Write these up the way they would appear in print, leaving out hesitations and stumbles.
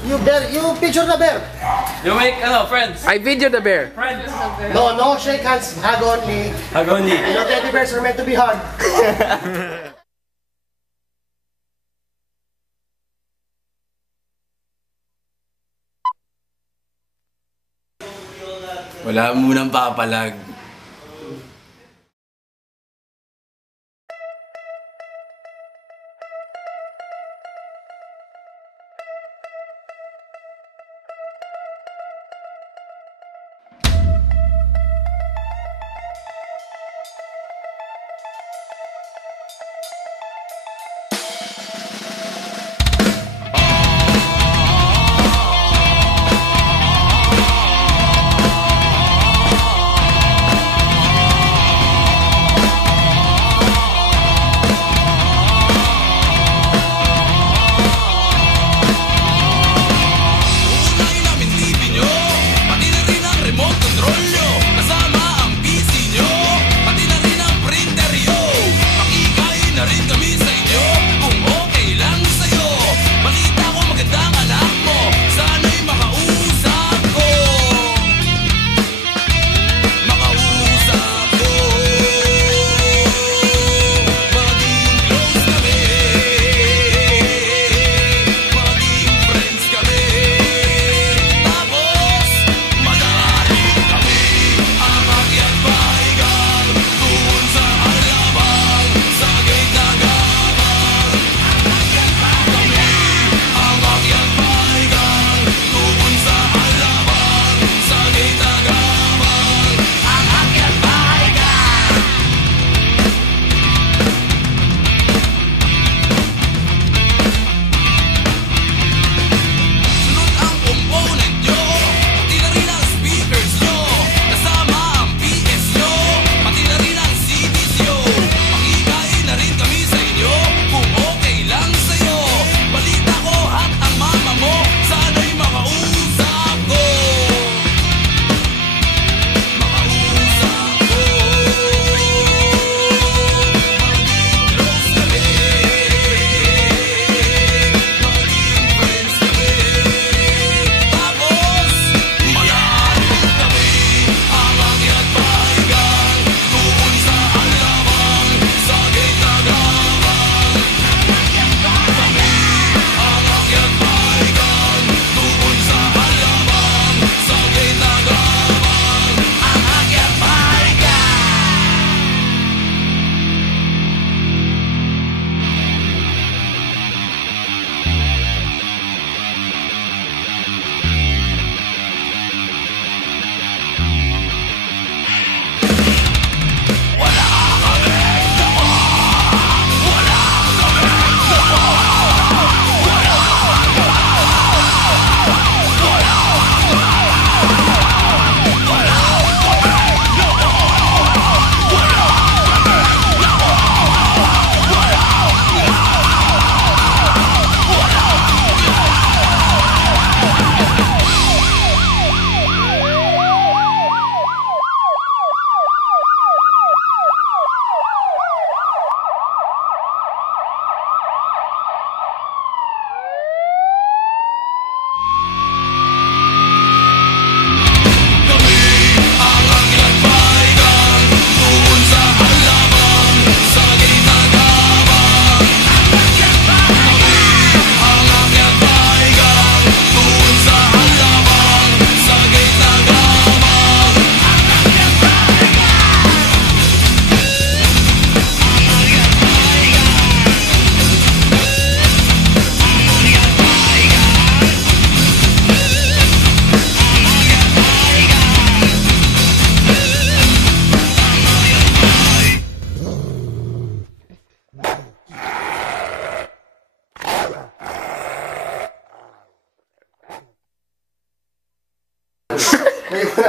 You picture the bear. You make, friends. I video the bear. Friends. No shake hands, hug only. Hug only. You know, teddy bears are meant to be hugged. Wala munang papalag.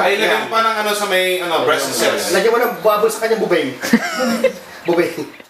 Ay, lagyan mo pa ng ano sa may breast cells. Lagyan mo ng bubble sa kanyang bubay. Bubay.